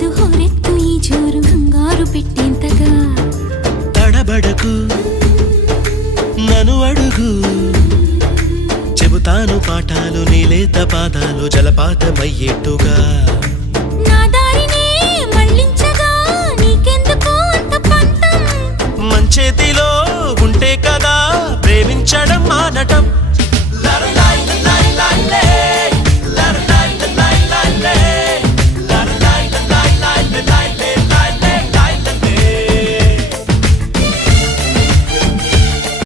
లేదు హోరెత్తు ఈ జోరు కంగారు పెట్టేంతగా. తడబడకు నన్ను అడుగు, చెబుతాను పాఠాలు నీలేత పాదాలు జలపాతమయ్యేట్టుగా. నా దారినే మళ్ళించగా నీకెందుకు అంత పంతం? మంచేతిలో ఉంటే కదా ప్రేమించడం మానటం.